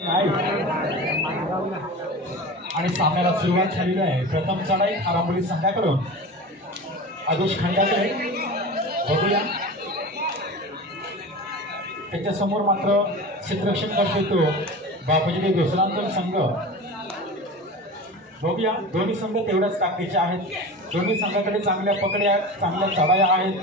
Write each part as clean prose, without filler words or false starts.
आणि सामन्याला सुरुवात झालेली आहे। प्रथम चढाई खारांबोली संघाकडून आदेश खंडाकडे बघूया। त्याच्या समोर मात्र क्षेत्ररक्षण करतो तो बापूजी दुसरांतर संघ। बघूया दोन्ही संघ तेवढ्याच ताकदीचे आहेत। दोन्ही संघाकडे चांगल्या पकड्या चांगल्या चढाया आहेत।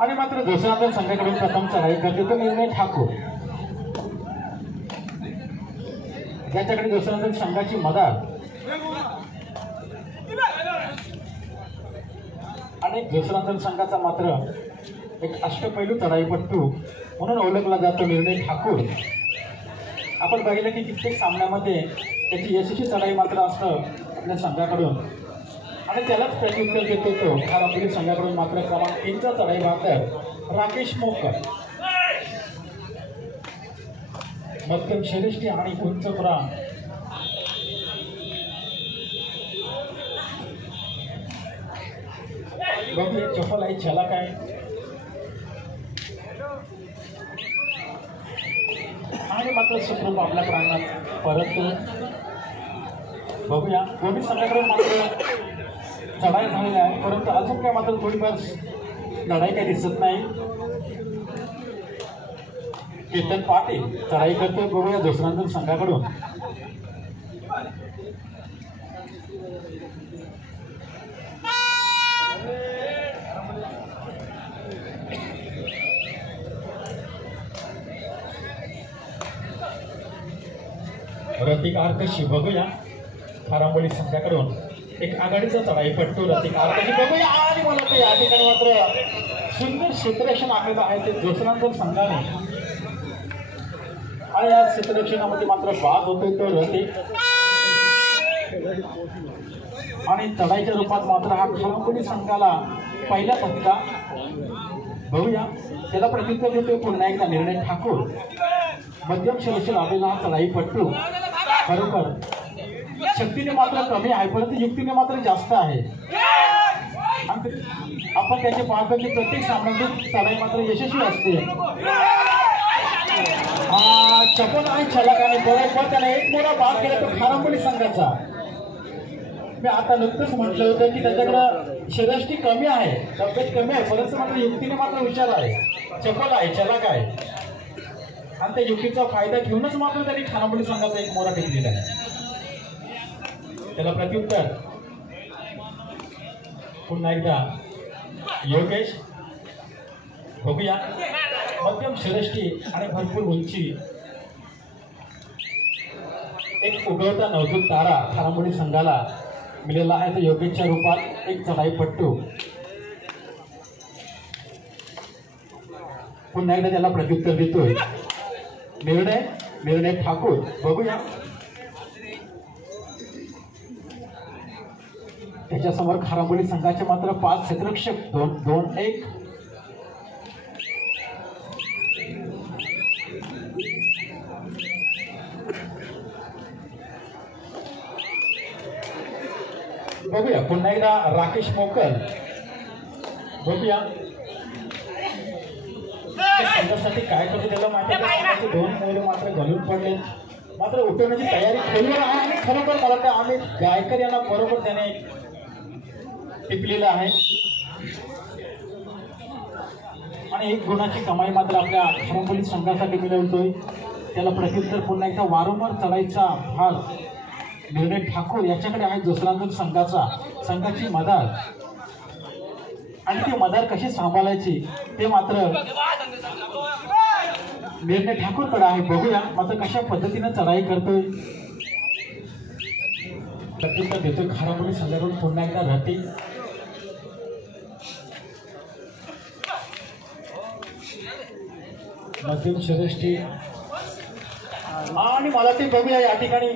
आणि मात्र दुसऱ्या संघाकडून प्रथम चढाई करते तो निर्णय ठाकूर। ज्याच्याकडे दुसऱ्या संघाची मदत आणि दुसऱ्या संघाचा मात्र एक अष्टपैलू चढाईपट्टू म्हणून ओळखला जातो निर्णय ठाकूर। आपण बघितलं की कित्येक सामन्यामध्ये त्याची यशस्वी चढाई मात्र असतं आपल्या संघाकडून आणि त्यालाच प्रत्युत्तर देतो तो खारांबोली संघाकडून मात्र क्रमांक 3 चा चढाई मात्र राकेश मोकर। मध्यम श्रेष्ठी आणि उंच पुरा बघूया चपल आहे चला काय आणि मात्र सुखरूप आपल्या प्रांगणात परत बघूया। दोन्ही संघाकडून मात्र चढाई झालेली आहे परंतु अजून काय मात्र थोडीफार लढाई काही दिसत नाही। केतन पाटील चढाई करतोय बघूया दुसऱ्या संघाकडून। रतिकार कशी बघूया खारांबोली संघाकडून एक आघाडीचा चढाईपट्टू रतिकार कशी बघूया। आणि मला ते या ठिकाणी मात्र सुंदर क्षेत्ररक्षण आखलेलं आहे ते दुसऱ्या संघाने आणि या क्षेत्ररक्षणामध्ये मात्र बाद होतोय तो रतिक आणि चढाईच्या रूपात मात्र हा खारांबोली संघाला पहिला फटका बघूया। त्याला प्रत्युत्तर देतोय पुन्हा एकदा निर्णय ठाकूर। मध्यम शैलीशी लाभलेला हा चढाईपट्टू खरोखर शक्तीने मात्र कमी आहे परंतु युक्तीने मात्र जास्त आहे। आपण त्याचे पाहतो की प्रत्येक सामन्यात चढाई मात्र यशस्वी असते। चपल आणि छलकाने बरोबर त्याने एक मोठा भाग केला तो खारांबोली संघाचा। मी आता नुकतंच म्हटलं होतं की त्याच्याकडं श्रेष्ठी कमी आहे तब्येत कमी आहे परंतु मात्र युक्तीने मात्र हुशार आहे चपल आहे छलक आहे आणि त्या युक्तीचा फायदा घेऊनच मात्र त्यांनी खानांबोली संघाचा एक मोरा टिकलेला आहे। त्याला प्रत्युत्तर पुन्हा एकदा योगेश बघूया। मध्यम श्रेष्ठी आणि भरपूर उंची एक उगवता नवदूत तारा खानांबोली संघाला मिळाला आहे तर योगेशच्या रूपात एक चढाईपट्टू पुन्हा एकदा त्याला प्रत्युत्तर देतोय निर्णय ठाकूर बघूया। त्याच्या समोर खारांबोली संघाचे मात्र 5 क्षेत्ररक्षक 2-1 बघूया। पुन्हा एकदा राकेश मोकर बघूया संघासाठी काय करतो त्याला माहिती। 2 मुलं मात्र घालून पडले मात्र उठवण्याची तयारी खोलीवर आहे आणि खरोखर मला वाटतं आम्ही गायकर यांना बरोबर त्याने टिपलेलं आहे आणि एक गुणाची कमाई मात्र आपल्या खारांबोली संघासाठी मिळवतोय। त्याला प्रत्युत्तर पुन्हा एकदा वारंवार चढाईचा भाग निर्णय ठाकूर याच्याकडे आहे दुसऱ्या संघाची मदत आणि ती मदत कशी सांभाळायची ते मात्र निर्णय ठाकूरकडे आहे। बघूया मात्र कशा पद्धतीने चढाई करतोय प्रत्युत्तर देतोय खारांबोली संघाकडून पुन्हा एकदा रतिक मध्यम श्रेष्ठी आणि मला ते बघूया या ठिकाणी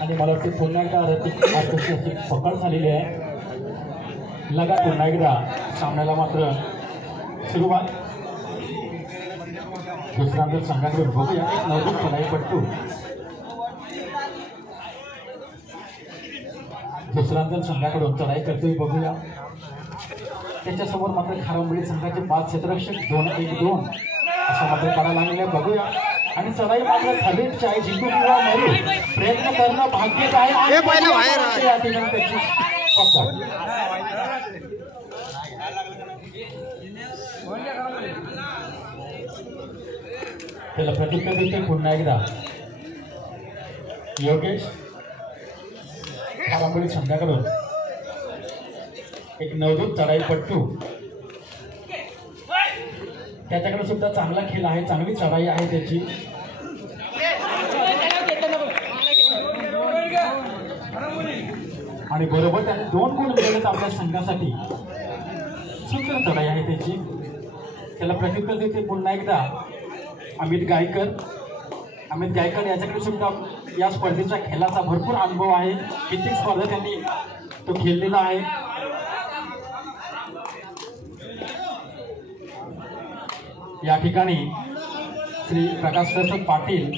आणि मला वाटते पुन्हा एकदा रतिक आकर्षणाची पकड झालेली आहे। लगा पुन्हा एकदा सामन्याला मात्र सुरुवात दुसऱ्या संघाकडून बघूया एक नवदूत चढाईपट्टू दुसऱ्यांदा संघाकडून चढाई करतोय बघूया. त्याच्यासमोर मात्र खारंबोली संघाचे 5 क्षेत्ररक्षक 2-1-2 असं मात्र करायला लागलेलं आहे बघूया. आणि चढाई मात्र ठरलीच आहे, जिंकू किंवा मरू प्रयत्न करणं भाग्यच आहे. या ठिकाणी त्याची पकड. त्याला प्रतिक्रिया देते पुन्हा एकदा योगेश. खारंबोली संघाकडून एक नवदूत चढाईपट्टू, त्याच्याकडे सुद्धा चांगला खेळ आहे, चांगली चढाई आहे त्याची. आणि बरोबर त्याने 2 गुण मिळवलेत आपल्या संघासाठी. सुंदर चढाई आहे त्याची. त्याला प्रतिक्रिया देते पुन्हा एकदा अमित गायकर. अमित गायकर याच्याकडे सुद्धा या स्पर्धेच्या खेळाचा भरपूर अनुभव आहे. कित्येक स्पर्धा त्यांनी तो खेळलेला आहे. या ठिकाणी श्री प्रकाश सर पाटील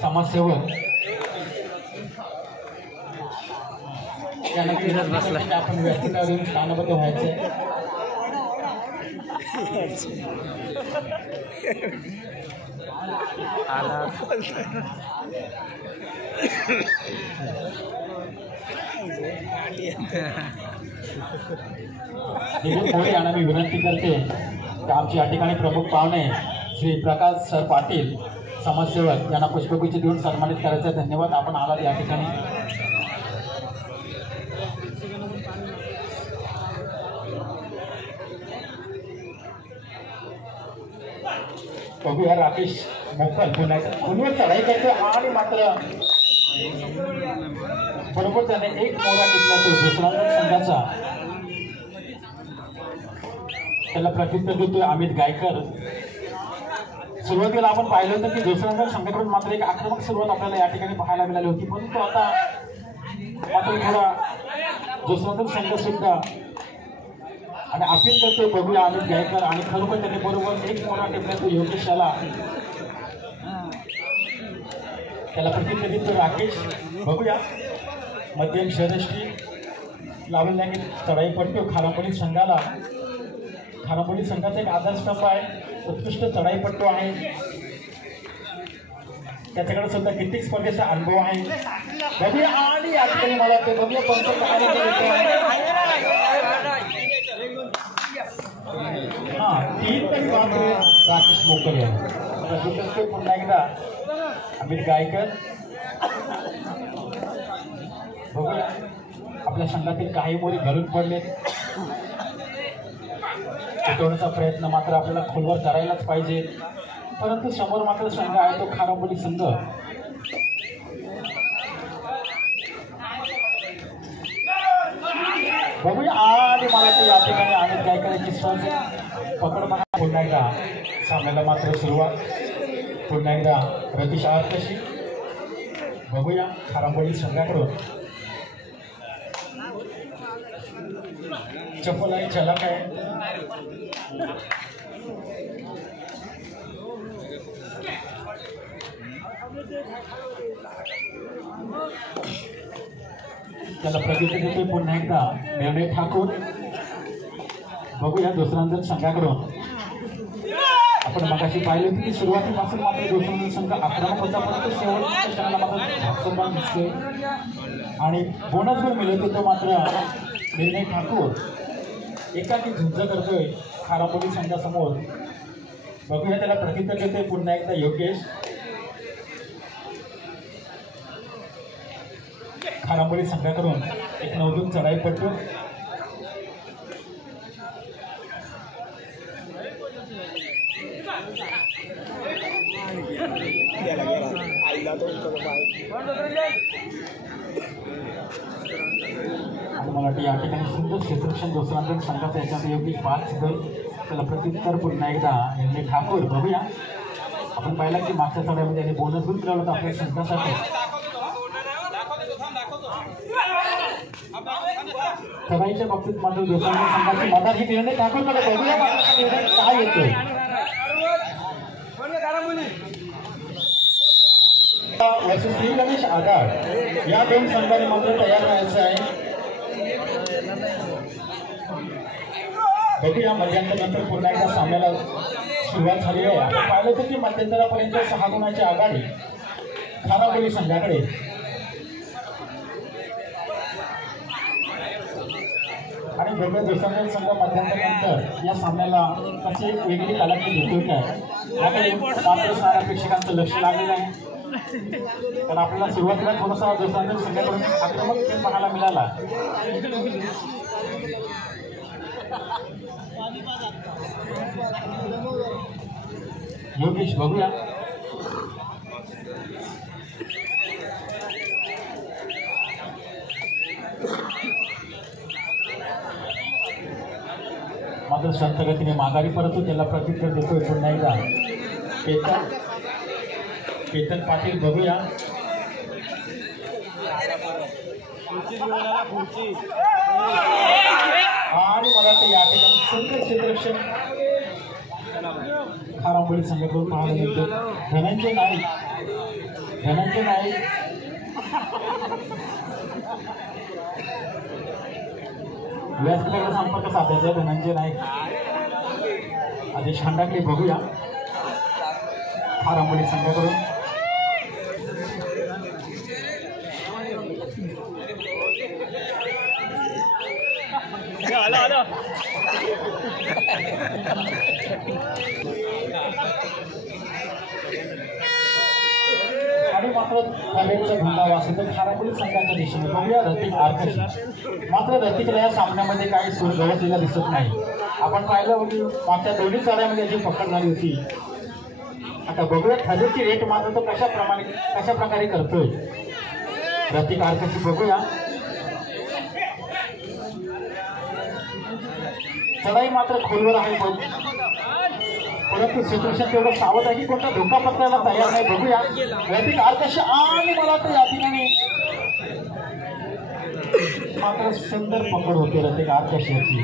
समाजसेवक यांना आपण व्यासपीठावरून स्थानबद्ध व्हायचंय. यांना मी विनंती करते की आमचे या ठिकाणी प्रमुख पाहुणे श्री प्रकाश सर पाटील समाजसेवक यांना पुष्पगुच्छ देऊन सन्मानित करायचे. धन्यवाद. आपण आलात या ठिकाणी. बघूया राकेश मोकल पुन्हा चढाई करतो आणि मात्र बरोबर त्याने एक मोरा टिकला तो दुसऱ्या संघाचा. त्याला प्रत्युत्तर देतोय अमित गायकर. सुरुवातीला आपण पाहिलं होतं की दुसऱ्या संघाकडून मात्र एक आक्रमक सुरुवात आपल्याला या ठिकाणी पाहायला मिळाली होती, परंतु आता मात्र थोडा दुसऱ्या संघ सुद्धा आणि अपील करतोय बघूया अमित गायकर. आणि खरोखर त्याने बरोबर एक मोरा टिकला तो योगेश याला. त्याला प्रतिक्रिया देतोय राकेश. बघूया मध्यम शहरष्टी लावण्याने चढाई पडतो खारंबोली संघाला. खारंबोली संघाचा एक आधारस्तंभ आहे, उत्कृष्ट चढाईपट्टू आहे. त्याच्याकडे सुद्धा कित्येक स्पर्धेचा अनुभव आहे. बघूया आणि या ठिकाणी मला ते बघूया तीन तरी मात्र राकेश मोकल आहे. पुन्हा एकदा अमित गायकर. बघूया आपल्या संघातील काही मोरी घरून पडले. टिकवण्याचा प्रयत्न मात्र आपल्याला खोलवर करायलाच पाहिजे, परंतु समोर मात्र संघ आहे तो खारंबोली संघ. बघूया आणि मला ते या ठिकाणी अमित गायकरांची पकड बघा. पुन्हा एकदा सामन्याला मात्र सुरुवात. पुन्हा एकदा प्रतिशा कशी. बघूया खारंबोली संघाकडून चप्पल आहे, झलक आहे. त्याला प्रतिक्रिया देतोय पुन्हा एकदा निर्णय ठाकूर. बघूया दुसऱ्या संघाकडून. आपण मगाशी पाहिले की सुरुवातीपासून मात्र दुसऱ्या संघ आक्रमक होता, परंतु शेवटच्या क्षणाला मात्र दिसतोय आणि बोनस गुण मिळवतो तो मात्र निर्णय ठाकूर एकाकी झुंज करतोय खारंबोली संघासमोर. बघूया त्याला प्रतिक्रिया देतोय पुन्हा एकदा योगेश. खारंबोली संघाकडून एक नवदूत चढाईपट्टू. मला वाटतं या ठिकाणी सुंदर क्षेत्ररक्षण दुसऱ्या संघाचा याच्यात योगेश 5 गल. त्याला प्रत्युत्तर पुन्हा एकदा निर्णय ठाकूर. बघूया आपण पाहिलं की मागच्या चढाईमध्ये त्यांनी बोनस गुण मिळवला होता आपल्या संघासाठी. चढाईच्या बाबतीत मात्र दुसऱ्या संघाची मदत ही निर्णय ठाकूरकडे. बघूया मात्र निर्णय काय येतोय. वर्सेस श्री गणेश आगाड या दोन संघांनी मात्र तयार राहायचं आहे. बघूया मध्यंतरानंतर पुन्हा एकदा सामन्याला सुरुवात झाली आहे. आपण पाहिलं होतं की मध्यंतरापर्यंत 6 गुणाची आघाडी खानापुरी संघाकडे. आणि दोघं देशांतील संघ मध्यंतरानंतर या सामन्याला कसे वेगळी कलाकृती देतोय काय याकडे मात्र साऱ्या प्रेक्षकांचं लक्ष लागलेलं आहे. कारण आपल्याला सुरुवातीला थोडासा देशांतील संघाकडून आक्रमक खेळ पाहायला मिळाला. योगेश बघूया मात्र संत गतीने माघारी परतू त्याला प्रत्युत्तर देतोय पुन्हा एकदा केतन पाटील. बघूया आणि मला ते या ठिकाणी सुंदर क्षेत्ररक्षण खारांबोली संघाकडून पाहायला मिळतो. धनंजय नाईक व्यासपीठाकडे संपर्क साधायचा. धनंजय नाईक आदेश खंडाकडे. बघूया खारांबोली संघाकडून आणि मात्र हवेचा धुंदावा असेल तर खारापुरी संघाच्या दिशेने. बघूया रतिक आर्कशी. मात्र रतिकला या सामन्यामध्ये काही सूर गवसलेला दिसत नाही. आपण पाहिलं होती मागच्या दोन्ही चढ्यामध्ये जी पकड झाली होती. आता बघूया हवेची रेट मात्र तो कशा प्रकारे करतोय रतिक आर्कशी. बघूया चढाई मात्र खोलवर आहे परंतु सिच्युएशन तेवढं सावध आहे की कोणता धोका पत्करायला तयार नाही. बघूया रतिक आर्कशी आणि मला तर या ठिकाणी मात्र सुंदर पकड होते रतिक आर्कशीची.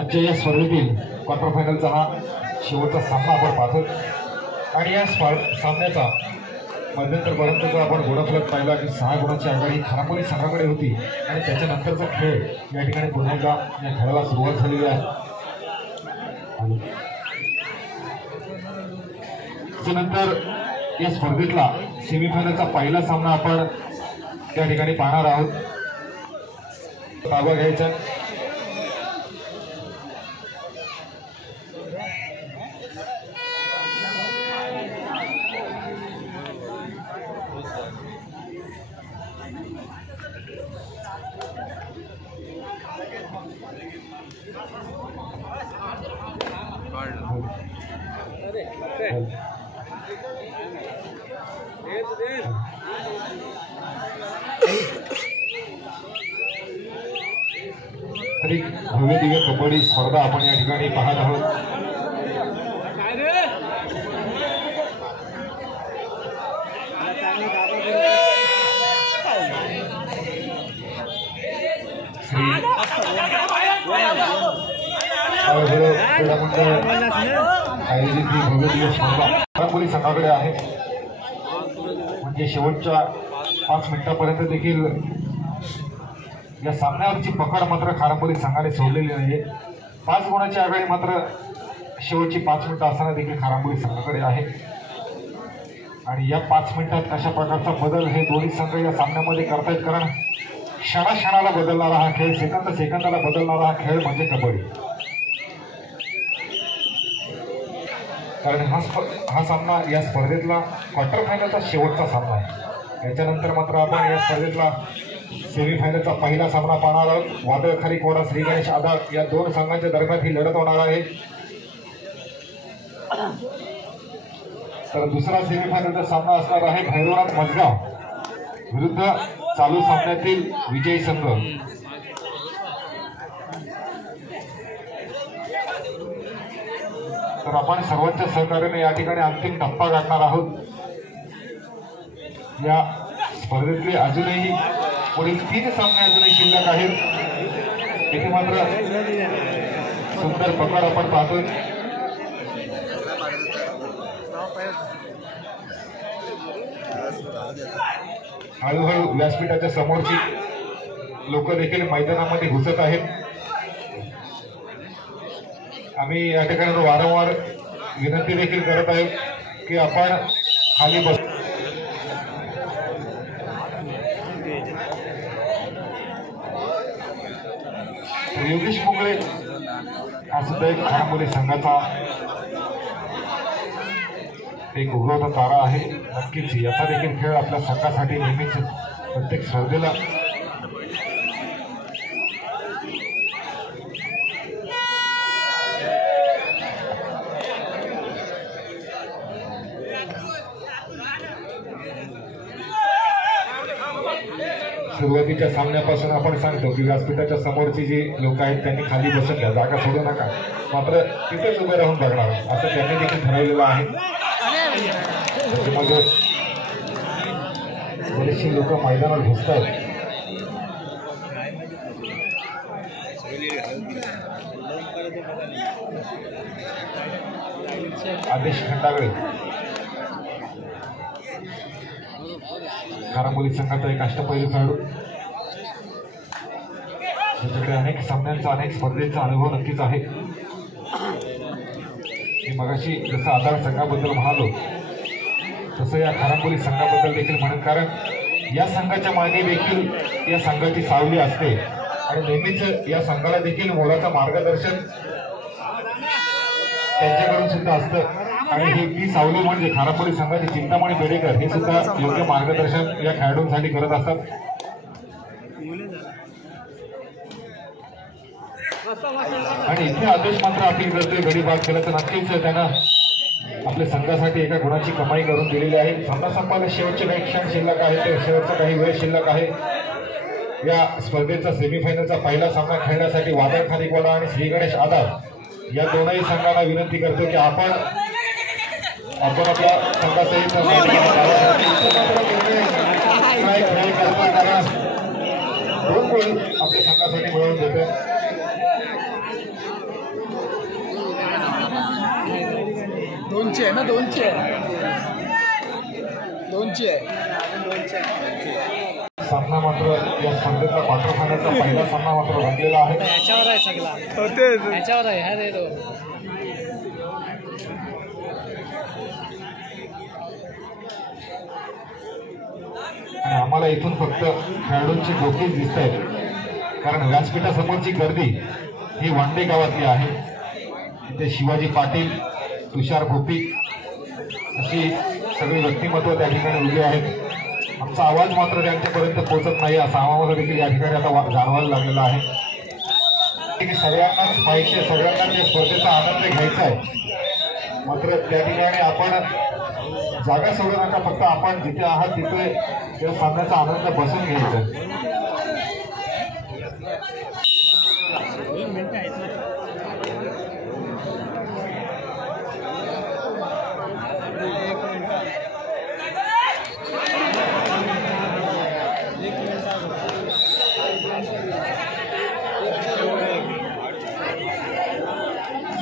आजच्या या स्पर्धेतील क्वार्टर फायनलचा हा शेवटचा सामना आपण पाहतो. आणि या सामन्याचा मध्यंतरपर्यंतचा आपण गोडाफलक पाहिला की 6 गुणाची आघाडी खानापुरी संघाकडे होती. आणि त्याच्यानंतरचा खेळ या ठिकाणी पुन्हा एकदा या खेळाला सुरुवात झालेली आहे. त्यानंतर या स्पर्धेतला सेमीफायनलचा पहिला सामना आपण त्या ठिकाणी पाहणार आहोत. ताबा घ्यायचा तरी भव्य दिव्य कबड्डी स्पर्धा आपण या ठिकाणी पाहत आहोत. आयोजित ही भव्य दिव्य स्पर्धा खानापुरी संघाकडे आहे. म्हणजे शेवटच्या 5 मिनिटांपर्यंत देखील या सामन्यावरची पकड मात्र खानापुरी संघाने सोडलेली नाही. 5 गुणाची आघाडी मात्र शेवटची 5 मिनिटं असताना देखील खानापुरी संघाकडे आहे. आणि या 5 मिनिटात अशा प्रकारचा बदल हे दोन्ही संघ या सामन्यामध्ये करतायत. कारण क्षणाक्षणाला बदलणारा हा खेळ, सेकंद सेकंदाला बदलणारा हा खेळ म्हणजे कबड्डी. कारण हा सामना या स्पर्धेतला क्वार्टर फायनलचा शेवटचा सामना आहे. याच्यानंतर मात्र आपण या स्पर्धेतला सेमीफायनलचा पहिला सामना पाहणार आहोत. वादळखारी कोडा श्री गणेश आधार या दोन संघांच्या दरम्यान ही लढत होणार आहे. तर दुसरा सेमीफायनलचा सामना असणार आहे भैरवनाथ मजगाव विरुद्ध चालू सामन्यातील विजयी संघ. तर आपण सर्वांच्या सहकार्याने या ठिकाणी अंतिम टप्पा गाठणार आहोत. या स्पर्धेतले अजूनही पुढील 3 सामने अजूनही शिल्लक आहेत. इथे मात्र सुंदर पकड आपण पाहतोय. हळूहळू व्यासपीठाच्या समोरची लोक देखील मैदानामध्ये घुसत आहेत. आम्ही या ठिकाणी वारंवार विनंती देखील करत आहोत की आपण खाली बस. योगेश मुंगळे हा सुद्धा एक खानापुरी संघाचा एक उगवता तारा आहे. नक्कीच याचा देखील खेळ आपल्या संघासाठी नेहमीच प्रत्येक स्पर्धेला सुरुवातीच्या सामन्यापासून आपण सांगतो की व्यासपीठाच्या समोरची जी लोक आहेत त्यांनी खाली बसून घ्या, जागा सोडू नका, मात्र तिथेच उभे राहून बघणार असं त्यांनी देखील ठरवलेलं आहे. त्याच्यामध्ये बरेचशी लोक मैदानात घुसतात. आदेश खंडागळे खानापुरी संघाचा एक अष्टपैलू खेळाडू, त्याच्याकडे अनेक सामन्यांचा अनेक स्पर्धेचा अनुभव नक्कीच आहे. मी मगाशी जसं आधार संघाबद्दल म्हणालो तसं या खानापुरी संघाबद्दल देखील म्हणेन, कारण या संघाच्या मागे देखील या संघाची सावली असते आणि नेहमीच या संघाला देखील मोलाचं मार्गदर्शन त्यांच्याकडून सुद्धा असतं. आणि ही ती सावली म्हणजे खानापुरी संघाचे चिंतामणी बेडेकर हे सुद्धा योग्य मार्गदर्शन या खेळाडूंसाठी करत असतात. आणि इथे आदेश मात्र अपील करतोय गडी बाद केलं तर नक्कीच त्यानं आपल्या संघासाठी एका गुणाची कमाई करून दिलेली आहे. सामना संपायला शेवटचे काही क्षण शिल्लक आहे, ते शेवटचा काही वेळ शिल्लक आहे. या स्पर्धेचा सेमीफायनलचा पहिला सामना खेळण्यासाठी वादळ खारीकोडा आणि श्री गणेश आधार या दोनही संघांना विनंती करतो की आपण आपल्या संघासहित दोन गोल आपल्या संघासाठी मिळवून देतो. दोनची आहे ना, दोनची आहे. सामना मात्र या स्पर्धेतला क्वार्टर फायनलचा पहिला सामना मात्र रंगलेला आहे. याच्यावर आहे सगळा, याच्यावर आहे. हा रे तो आणि आम्हाला इथून फक्त खेळाडूंची डोकेच दिसत आहेत, कारण व्यासपीठासमोरची गर्दी ही वांडे गावातली आहे. इथे शिवाजी पाटील, तुषार भोपी अशी सगळी व्यक्तिमत्व त्या ठिकाणी उभी आहेत. आमचा आवाज मात्र त्यांच्यापर्यंत पोहोचत नाही असा आम्हाला देखील या ठिकाणी आता जाणवायला लागलेला आहे. सगळ्यांनाच पाहिजे, सगळ्यांना त्या स्पर्धेचा आनंद घ्यायचा आहे, मात्र त्या ठिकाणी आपण जागा सोडू नका, फक्त आपण जिथे आहात तिथे त्या सामन्याचा आनंद बसून घ्यायचा.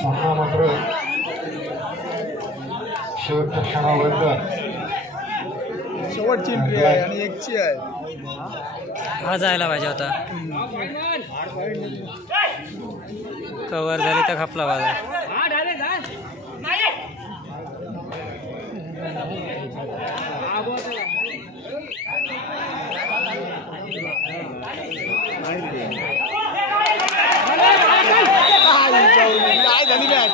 सामना मात्र शेवटच्या क्षणापर्यंत शेवटची एंट्री आहे आणि एकची आहे. हा जायला पाहिजे होता, कव्हर झाली तर खपला बाजार. झाली बॅट